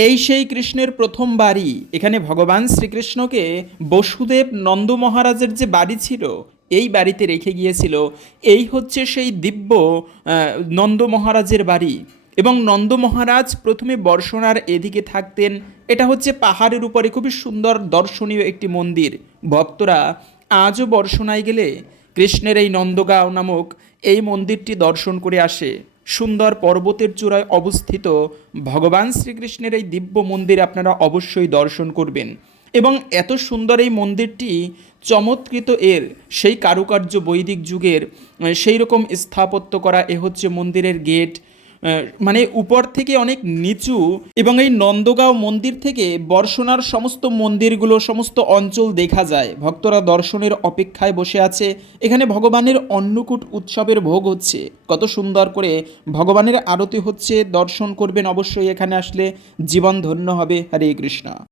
এই সেই কৃষ্ণের প্রথম বাড়ি। এখানে ভগবান শ্রীকৃষ্ণকে বসুদেব নন্দ মহারাজের যে বাড়ি ছিল, এই বাড়িতে রেখে গিয়েছিল। এই হচ্ছে সেই দিব্য নন্দ মহারাজের বাড়ি। এবং নন্দ মহারাজ প্রথমে বর্ষণার এদিকে থাকতেন। এটা হচ্ছে পাহাড়ের উপরে খুবই সুন্দর দর্শনীয় একটি মন্দির। ভক্তরা আজও বর্ষণায় গেলে কৃষ্ণের এই নন্দগাঁও নামক এই মন্দিরটি দর্শন করে আসে। সুন্দর পর্বতের চূড়ায় অবস্থিত ভগবান শ্রীকৃষ্ণের এই দিব্য মন্দির আপনারা অবশ্যই দর্শন করবেন। এবং এত সুন্দর এই মন্দিরটি চমৎকৃত এর, সেই কারুকার্য বৈদিক যুগের সেই রকম স্থাপত্য করা এ হচ্ছে মন্দিরের গেট। মানে উপর থেকে অনেক নিচু এবং এই নন্দগাঁও মন্দির থেকে বর্ষণার সমস্ত মন্দিরগুলো, সমস্ত অঞ্চল দেখা যায়। ভক্তরা দর্শনের অপেক্ষায় বসে আছে। এখানে ভগবানের অন্নকূট উৎসবের ভোগ হচ্ছে। কত সুন্দর করে ভগবানের আরতি হচ্ছে। দর্শন করবেন অবশ্যই এখানে আসলে। জীবন ধন্য হবে। হরে কৃষ্ণ।